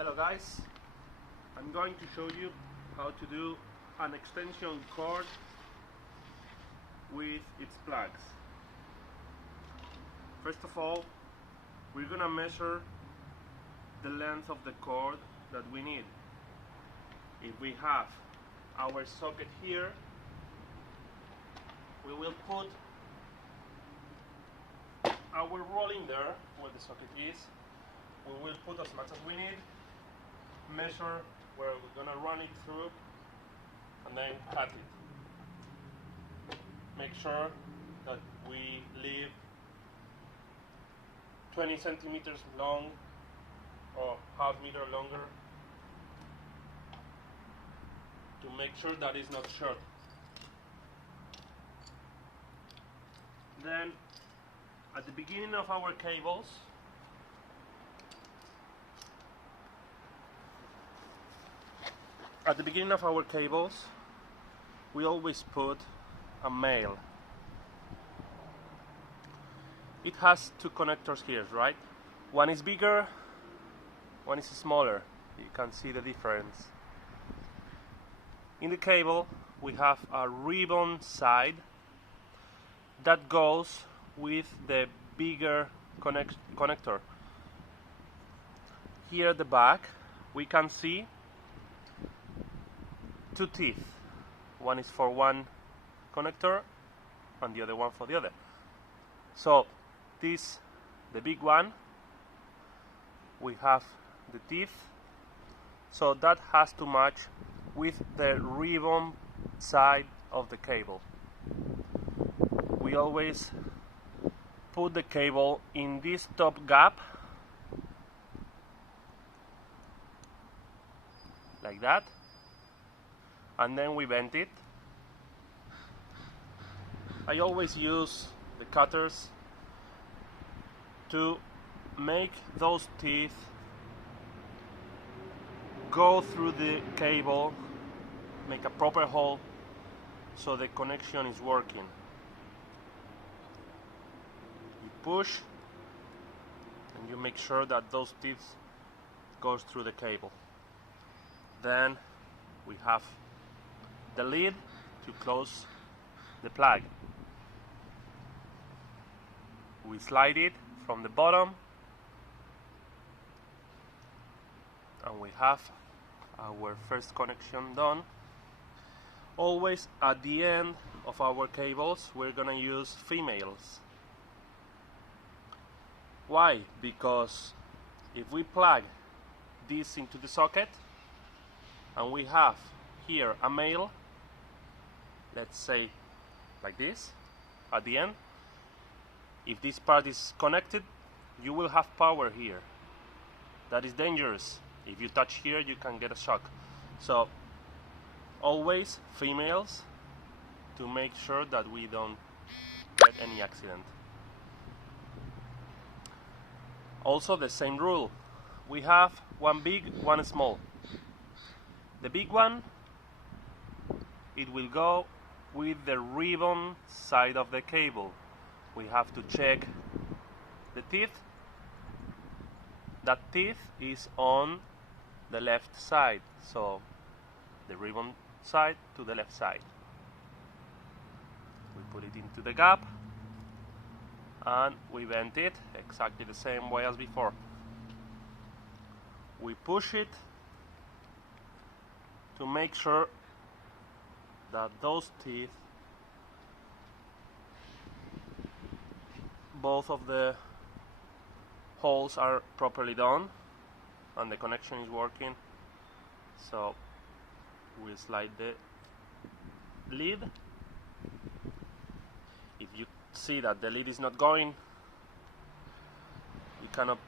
Hello guys, I'm going to show you how to do an extension cord with its plugs. First of all, we're gonna measure the length of the cord that we need. If we have our socket here, we will put our rolling there where the socket is. We will put as much as we need, measure where we're gonna run it through, and then cut it. Make sure that we leave 20 centimeters long or half meter longer to make sure that it's not short. Then at the beginning of our cables, we always put a male. It has two connectors here, right? One is bigger, one is smaller. You can see the difference. In the cable we have a ribbon side that goes with the bigger connector. Here at the back we can see two teeth. One is for one connector and the other one for the other. So this, the big one, we have the teeth, so that has to match with the ribbon side of the cable. We always put the cable in this top gap like that, and then we bend it. I always use the cutters to make those teeth go through the cable, make a proper hole so the connection is working. You push and you make sure that those teeth goes through the cable. Then we have the lid to close the plug. We slide it from the bottom and we have our first connection done. Always at the end of our cables we're gonna use females. Why? Because if we plug this into the socket and we have here a male, let's say like this, at the end, if this part is connected, you will have power here. That is dangerous. If you touch here, you can get a shock. So always females to make sure that we don't get any accident. Also the same rule. We have one big, one small. The big one, it will go with the ribbon side of the cable. We have to check the teeth. That teeth is on the left side, so the ribbon side to the left side. We put it into the gap and we bend it exactly the same way as before. We push it to make sure that those teeth, both of the holes are properly done and the connection is working. So we slide the lid. If you see that the lid is not going, you cannot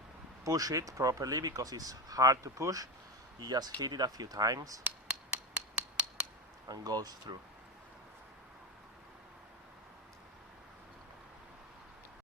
push it properly because it's hard to push. You just hit it a few times and goes through.